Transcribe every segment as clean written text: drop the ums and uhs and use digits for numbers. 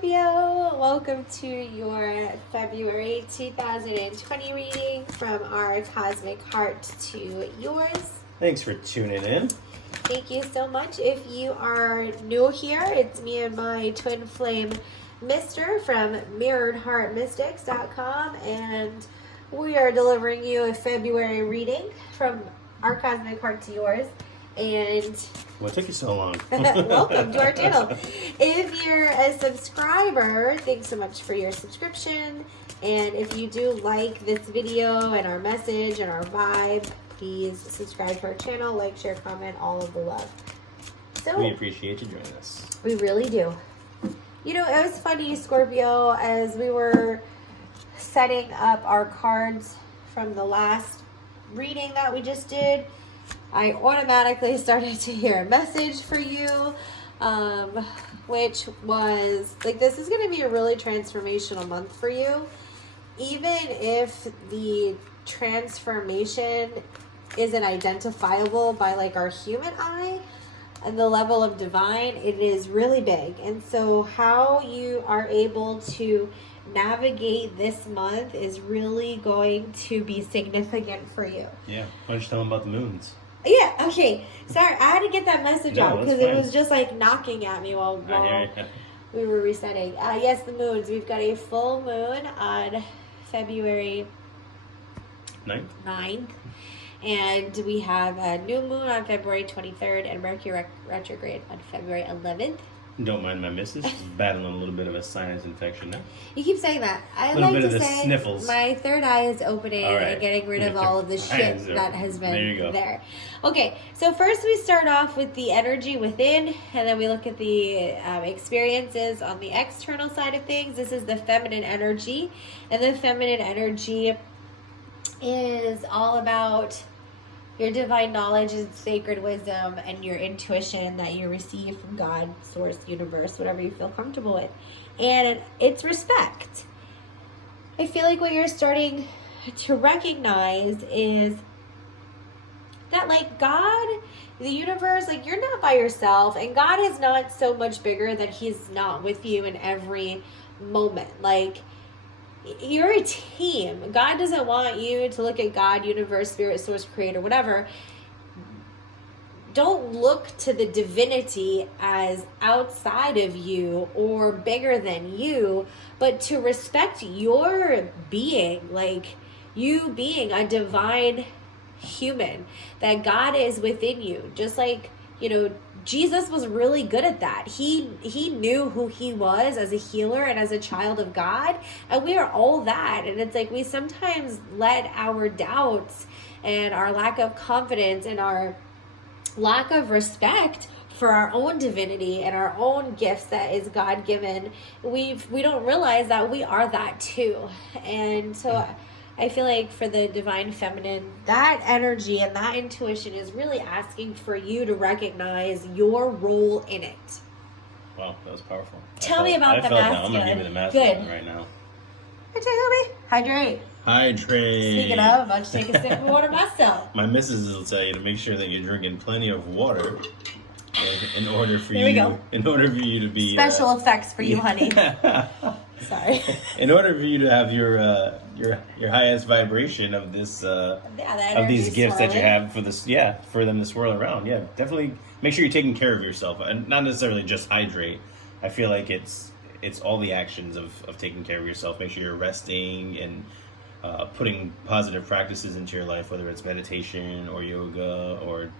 Scorpio, welcome to your February 2020 reading from our cosmic heart to yours. Thanks for tuning in. Thank you so much. If you are new here, it's me and my twin flame mister from mirroredheartmystics.com, and we are delivering you a February reading from our cosmic heart to yours. And what took you so long? welcome to our channel. If you're a subscriber, thanks so much for your subscription. And if you do like this video and our message and our vibe, please subscribe to our channel, like, share, comment, all of the love. So we appreciate you joining us. We really do. You know, it was funny, Scorpio, as we were setting up our cards from the last reading that we just did, I automatically started to hear a message for you, which was, like, this is going to be a really transformational month for you. Even if the transformation isn't identifiable by, like, our human eye and the level of divine, it is really big. And so how you are able to navigate this month is really going to be significant for you. Yeah. Why don't you tell them about the moons? Yeah, okay. Sorry, I had to get that message out because it was just like knocking at me while we were resetting. Yes, the moons. We've got a full moon on February 9th. And we have a new moon on February 23rd and Mercury retrograde on February 11th. Don't mind my missus. She's battling a little bit of a sinus infection now. You keep saying that. I like to say sniffles. My third eye is opening and getting rid of all of the shit that has been there. Okay, so first we start off with the energy within, and then we look at the experiences on the external side of things. This is the feminine energy, and the feminine energy is all about your divine knowledge and sacred wisdom and your intuition that you receive from God, source, universe, whatever you feel comfortable with. And it's respect. I feel like what you're starting to recognize is that, like, God, the universe, like, you're not by yourself, and God is not so much bigger that he's not with you in every moment. Like, you're a team. God doesn't want you to look at God, universe, spirit, source, creator, whatever. Don't look to the divinity as outside of you or bigger than you, but to respect your being, like you being a divine human, that God is within you. Just like, you know, Jesus was really good at that. He knew who he was as a healer and as a child of God, and we are all that. And it's like we sometimes let our doubts and our lack of confidence and our lack of respect for our own divinity and our own gifts that is God-given, we don't realize that we are that too. And so I feel like for the divine feminine, that energy and that intuition is really asking for you to recognize your role in it. Wow, that was powerful. Tell me about the masculine. I'm going to give you the masculine right now. Hey, Toby. Hydrate. Hydrate. Speaking of, I'm about to take a sip of water myself. My missus will tell you to make sure that you're drinking plenty of water in order for you to be special effects for you, honey. Sorry. In order for you to have your highest vibration of this of these gifts that you have for this, for them to swirl around. Yeah, definitely make sure you're taking care of yourself, and not necessarily just hydrate. I feel like it's all the actions of taking care of yourself. Make sure you're resting and putting positive practices into your life, whether it's meditation or yoga or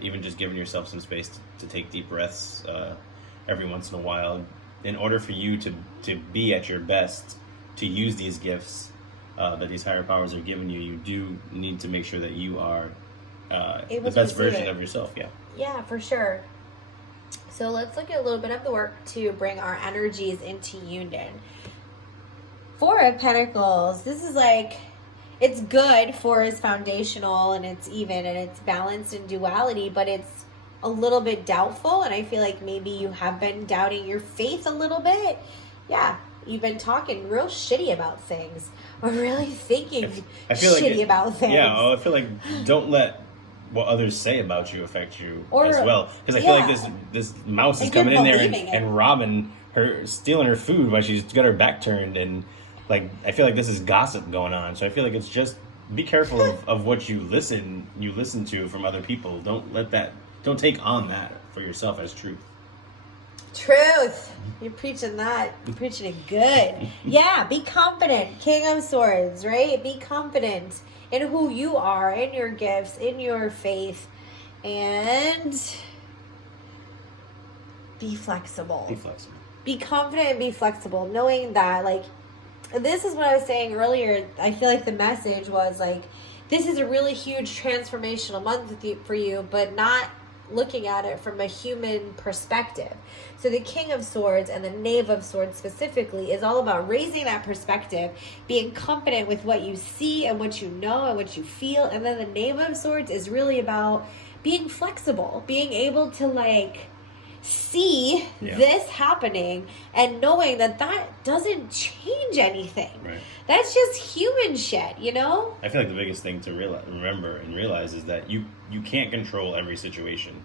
even just giving yourself some space to take deep breaths every once in a while. In order for you to be at your best, to use these gifts that these higher powers are giving you, you do need to make sure that you are the best version of yourself. Yeah, for sure. So let's look at a little bit of the work to bring our energies into union. Four of Pentacles. This is like, it's good for it's foundational and it's even and it's balanced in duality, but it's a little bit doubtful, and I feel like maybe you have been doubting your faith a little bit. Yeah, you've been talking real shitty about things or really thinking shitty about things. Yeah, I feel like don't let what others say about you affect you as well. Because I feel like this mouse is coming in there and robbing her stealing her food while she's got her back turned, and like I feel like this is gossip going on. So I feel like it's just be careful of what you listen to from other people. Don't take on that for yourself as truth. Truth. You're preaching that. You're preaching it good. Yeah, be confident. King of Swords, right? Be confident in who you are, in your gifts, in your faith, and be flexible. Be flexible. Be confident and be flexible, knowing that, like, this is what I was saying earlier. I feel like the message was, like, this is a really huge transformational month for you, but not looking at it from a human perspective. So the King of Swords and the Knave of Swords specifically is all about raising that perspective, being confident with what you see and what you know and what you feel. And then the Knave of Swords is really about being flexible, being able to, like, see this happening and knowing that doesn't change anything. Right. That's just human shit, you know? I feel like the biggest thing to remember and realize is that you can't control every situation.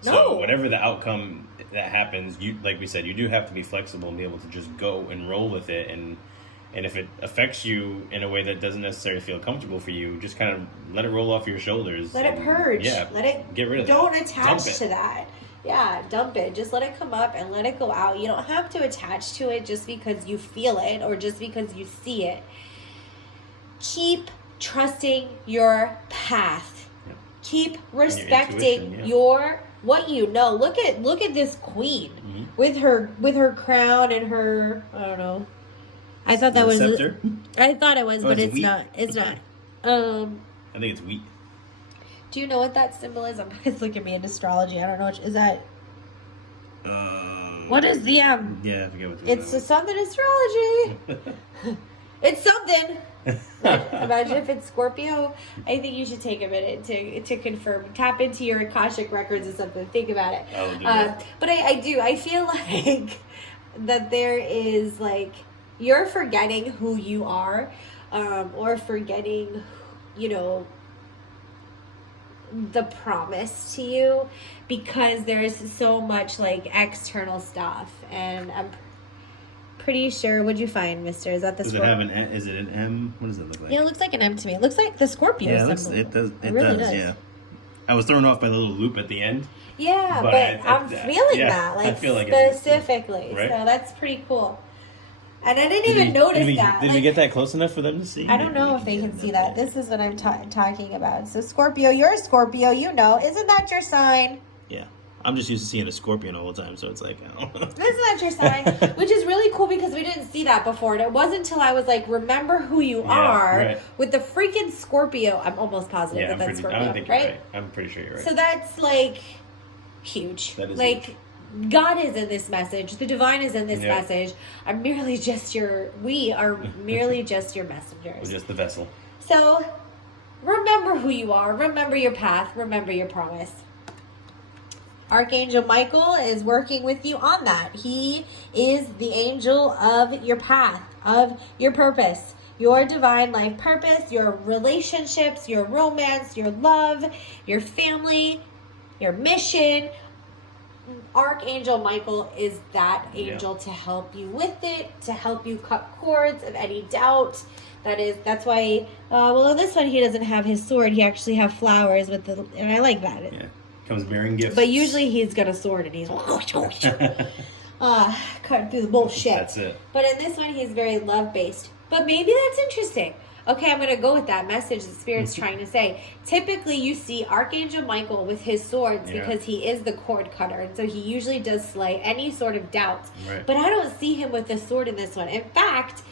So whatever the outcome that happens, like we said, you do have to be flexible and be able to just go and roll with it. And if it affects you in a way that doesn't necessarily feel comfortable for you, just kind of let it roll off your shoulders. Let it purge. Yeah. Let it get rid of it. Don't attach to that. Yeah, dump it. Just let it come up and let it go out. You don't have to attach to it just because you feel it or just because you see it. Keep trusting your path. Yeah. Keep respecting your what you know. Look at this queen with her crown and her, I don't know. I thought that was scepter? I thought it was, but it's wheat. Not. It's not. I think it's wheat. Do you know what that symbol is? It's looking at me in astrology. I don't know. Is that... what is the... Yeah, I forget what it's something astrology. It's something. Imagine if it's Scorpio. I think you should take a minute to confirm. Tap into your Akashic records or something. Think about it. I will do that. But I do. I feel like that there is, like... You're forgetting who you are. Or forgetting, you know... the promise to you, because there's so much like external stuff, and I'm pretty sure. What'd you find, Mister? Is that the? Does it have an? Is it an M? What does it look like? Yeah, it looks like an M to me. It looks like the Scorpio symbol. It does. It really does. Yeah. I was thrown off by the little loop at the end. Yeah, but I'm feeling that, like, I feel like specifically. Right? So that's pretty cool. And I didn't even notice that. Did we get that close enough for them to see? I don't know if they can see that. This is what I'm talking about. So Scorpio, you're a Scorpio, you know. Isn't that your sign? Yeah. I'm just used to seeing a scorpion all the time, so it's like, oh. Isn't that your sign? Which is really cool because we didn't see that before. And it wasn't until I was like, remember who you are with the freaking Scorpio. I'm almost positive that's Scorpio, I think you're right? I'm pretty sure you're right. So that's like huge. That is like huge. God is in this message. The divine is in this message. We are merely just your messengers. We're just the vessel. So remember who you are. Remember your path. Remember your promise. Archangel Michael is working with you on that. He is the angel of your path, of your purpose, your divine life purpose, your relationships, your romance, your love, your family, your mission. Archangel Michael is that angel to help you with it, to help you cut cords of any doubt. That's why, on this one he doesn't have his sword. He actually have flowers and I like that. Yeah, comes bearing gifts. But usually he's got a sword and he's cutting through the bullshit. That's it. But in this one he's very love-based. But maybe that's interesting. Okay, I'm going to go with that message that Spirit's trying to say. Typically, you see Archangel Michael with his swords because he is the cord cutter. And so he usually does slay any sort of doubts. Right. But I don't see him with a sword in this one. In fact,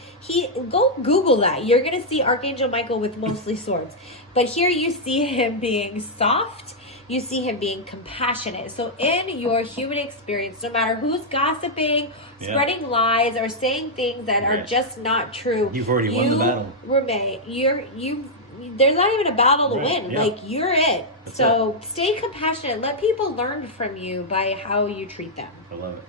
go Google that. You're going to see Archangel Michael with mostly swords. But here you see him being soft. You see him being compassionate. So in your human experience, no matter who's gossiping, spreading lies, or saying things that are just not true, you've already won the battle. There's not even a battle to win. Yeah. Like, you're it. So stay compassionate. Let people learn from you by how you treat them. I love it.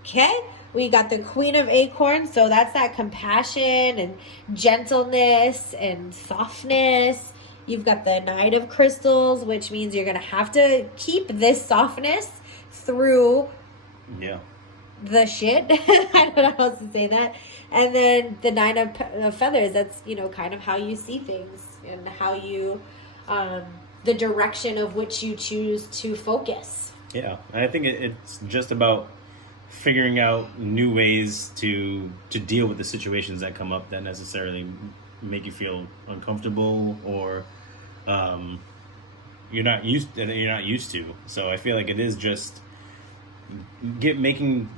Okay? We got the Queen of Acorns. So that's that compassion and gentleness and softness. You've got the Knight of Crystals, which means you're going to have to keep this softness through the shit. I don't know how else to say that. And then the 9 of feathers, that's, you know, kind of how you see things and how you, the direction of which you choose to focus. Yeah, and I think it's just about figuring out new ways to deal with the situations that come up that necessarily make you feel uncomfortable or you're not used to. So I feel like it is just giving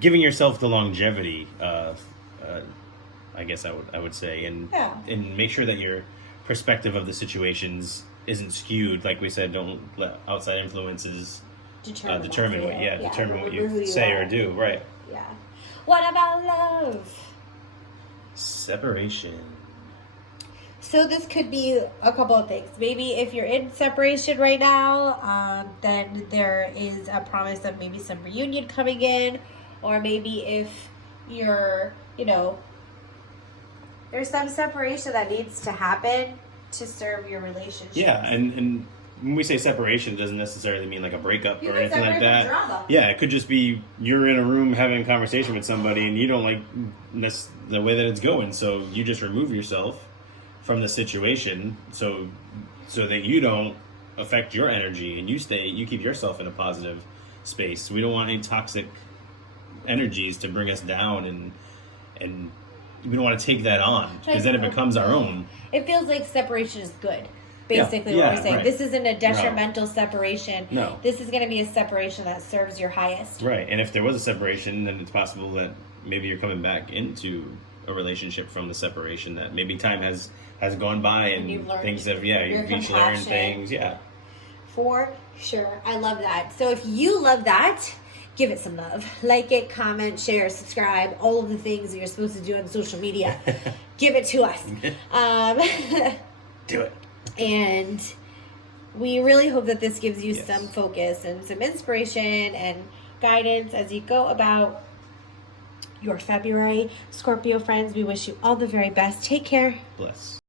yourself the longevity. I guess I would say, and make sure that your perspective of the situations isn't skewed. Like we said, don't let outside influences determine what you say or do. Right. Yeah. What about love? Separation. So this could be a couple of things. Maybe if you're in separation right now, then there is a promise of maybe some reunion coming in, or maybe if you're, you know, there's some separation that needs to happen to serve your relationship. Yeah, and when we say separation, it doesn't necessarily mean like a breakup or anything like that. Drama. Yeah, it could just be you're in a room having a conversation with somebody and you don't like the way that it's going, so you just remove yourself from the situation so that you don't affect your energy and you keep yourself in a positive space. We don't want any toxic energies to bring us down, and we don't want to take that on because then it becomes our own. It feels like separation is good. Basically what we're saying. Right. This isn't a detrimental separation. No. This is going to be a separation that serves your highest. Right. And if there was a separation, then it's possible that maybe you're coming back into a relationship from the separation, that maybe time has gone by and things have, you've each learned things. Yeah. For sure. I love that. So if you love that, give it some love. Like it, comment, share, subscribe, all of the things that you're supposed to do on social media. Give it to us. Do it. And we really hope that this gives you some focus and some inspiration and guidance as you go about your February. Scorpio friends, we wish you all the very best. Take care. Bless.